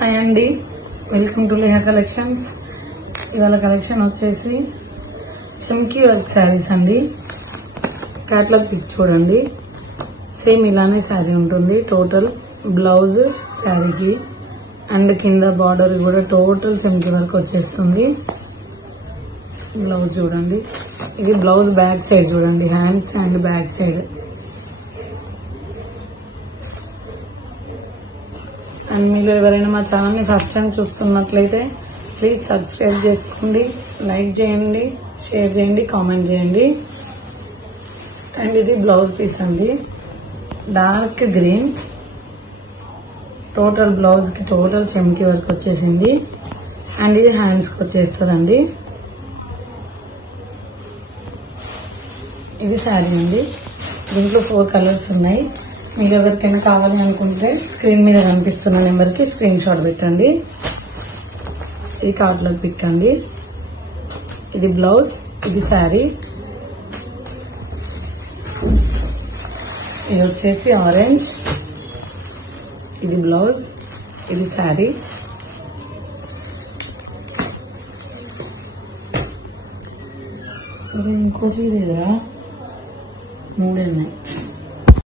Hi అండి, welcome to Leha collections. ఇవాళ collection వచ్చేసి చమ్కీ వర్క్ శారీస్ అండి. క్యాట్లాగ్ పిక్ చూడండి. సేమ్ ఇలానే శారీ ఉంటుంది. టోటల్ బ్లౌజ్ శారీకి అండ్ కింద బార్డర్ కూడా టోటల్ చమ్కీ వర్క్ వచ్చేస్తుంది. బ్లౌజ్ చూడండి. ఇది బ్లౌజ్ బ్యాక్ సైడ్ చూడండి, hands and back side. And మీరు ఎవరైనా మా ఛానల్ ని ఫస్ట్ టైం చూస్తున్నట్లయితే ప్లీజ్ సబ్స్క్రైబ్ చేసుకోండి, లైక్ చేయండి, షేర్ చేయండి, కామెంట్ చేయండి. అండ్ ఇది బ్లౌజ్ పీస్ అండి, డార్క్ గ్రీన్. టోటల్ బ్లౌజ్ కి టోటల్ చమ్కీ వర్క్ వచ్చేసింది. అండ్ ఇది హ్యాండ్స్ కి వచ్చేస్తుందండి. ఇది శారీ అండి. దీంట్లో 4 కలర్స్ ఉన్నాయి. మీకు ఎవరికైనా కావాలి అనుకుంటే స్క్రీన్ మీద కనిపిస్తున్న నెంబర్ కి స్క్రీన్ షాట్ పెట్టండి. ఇది క్యాట్లాగ్ పిక్ అండి. ఇది బ్లౌజ్, ఇది శారీ. ఇది వచ్చేసి ఆరెంజ్. ఇది బ్లౌజ్, ఇది శారీ. ఇంకో చీర 3 ఉన్నాయి.